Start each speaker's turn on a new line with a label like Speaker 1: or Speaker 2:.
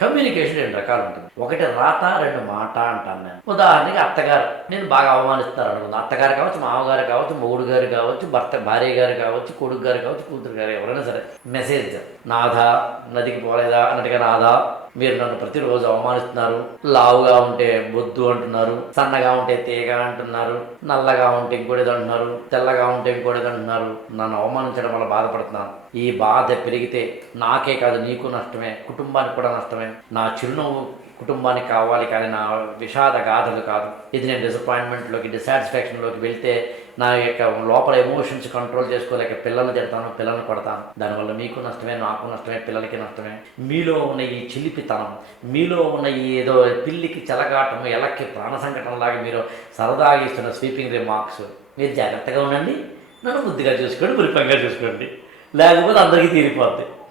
Speaker 1: Communication రెండు రకాలు ఉంటుంది ఒకటి రాత రెండు మాట అంటాను నేను. ఉదాహరణకి అత్తగారు. నేను బాగా అవమానిస్తారు అనుకుంది. అత్తగారు కావచ్చు మామగారు కావచ్చు మొగుడు గారు కావచ్చు భర్త భార్య గారు కావచ్చు కొడుకు గారు కావచ్చు కూతురు గారు ఎవరైనా సరే. మెసేజ్ నాదా నదికి పోలేదా? అన్నట్టుగా నాదా మీరు నన్ను ప్రతిరోజు అవమానిస్తున్నారు. లావుగా ఉంటే బొద్దు అంటున్నారు. సన్నగా ఉంటే తీగ అంటున్నారు. నల్లగా ఉంటే ఇంకోటిది అంటున్నారు. తెల్లగా ఉంటే ఇంకోటిది అంటున్నారు. నన్ను అవమానించడం వల్ల బాధపడుతున్నాను. ఈ బాధ పెరిగితే నాకే కాదు నీకు నష్టమే. కుటుంబానికి కూడా నష్టమే. నా చిరునవ్వు కుటుంబానికి కావాలి కానీ నా విషాద గాథలు కాదు. ఇది నేను డిసప్పాయింట్మెంట్లోకి డిసాటిస్ఫాక్షన్లోకి వెళ్తే నా యొక్క లోపల ఎమోషన్స్ కంట్రోల్ చేసుకోలేక పిల్లలు తిడతాను పిల్లల్ని కొడతాను. దానివల్ల మీకు నష్టమే నాకు నష్టమే పిల్లలకి నష్టమే. మీలో ఉన్న ఈ చిలిపితనం మీలో ఉన్న ఈ ఏదో పిల్లికి చెలగాటం ఎలక్కి ప్రాణ సంఘటనలాగా మీరు సరదాగా ఇస్తున్న స్వీపింగ్ రిమార్క్స్ మీరు జాగ్రత్తగా ఉండండి. నన్ను బుద్ధిగా చూసుకోండి పులిపంగా చూసుకోండి. లేకపోతే అందరికీ తీరిపోద్ది.